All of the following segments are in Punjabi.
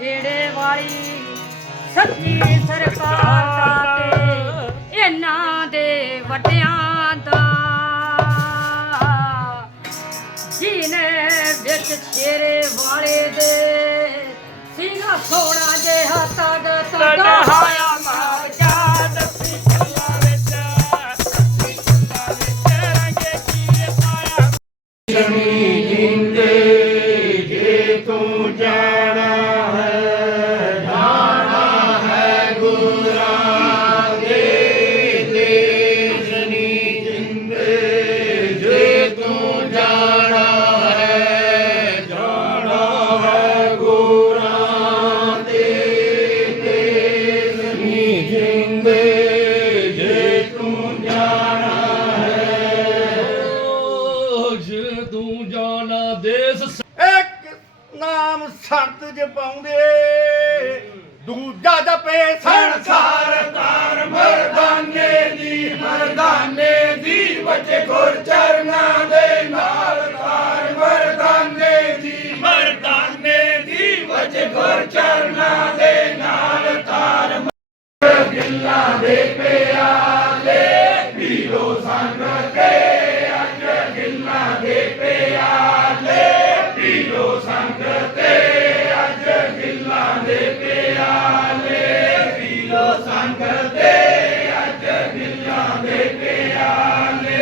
ਖੇੜੇ ਵਾਲੀ ਸੱਚੀ ਸਰਕਾਰ ਦਾ ਤੇ ਇਹਨਾਂ ਦੇ ਵੱਡਿਆਂ ਦਾ। ਜੀਨੇ ਵਿੱਚ ਛੇਰੇ ਵਾਲੇ ਦੇ ਸੀਨਾ ਸੋਹਣਾ ਜਿਹਾ ਤਗ ਤਗ ਹਾਇਆ ਮਾਰ ਜਾ ਦੱਸੀ ਫੁੱਲਾਂ ਵਿੱਚ ਫੁੱਲਾਂ ਵਿੱਚ ਰੰਗੇ ਚੀਰੇ ਪਾਇਆ। ਜੇ ਦੇਸ ਇੱਕ ਨਾਮ ਸੰਤ ਜਪਾਉਂਦੇ ਦੂਜਾ ਜਪੇ ਸੰਸਾਰ ਤਾਰ ਮਰਦਾਨੇ ਦੀ ਮਰਦਾਨੇ ਦੀ ਵਜੇ ਗੁਰ ਚਰਨਾਂ ਦੇ ਨਾਲ ਤਾਰ ਮਰਦਾਨੇ ਦੀ ਮਰਦਾਨੇ ਦੀ ਵਜੇ ਗੁਰ ਚਰਨਾਂ ਦੇ ਨਾਲ ਤਾਰ ਗਿੱਲਾਂ ਦੇ ਸੰਗ ਤੇ ਅੱਜ ਗਿੱਲਾਂ ਦੇ ਪਿਆਲੇ ਪੀਰੋ ਸੰਗ ਤੇ ਅੱਜ ਗਿੱਲਾਂ ਦੇ ਪਿਆਲੇ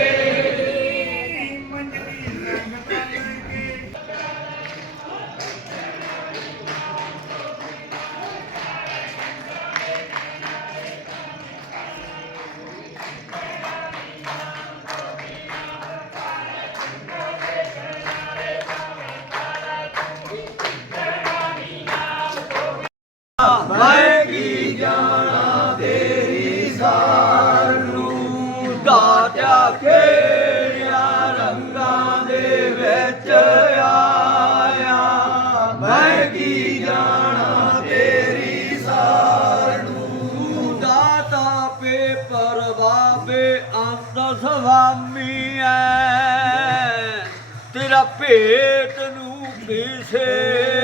ਸੁਆਮੀ ਐ ਤੇਰਾ ਭੇਟ ਨੂੰ ਕਿਸੇ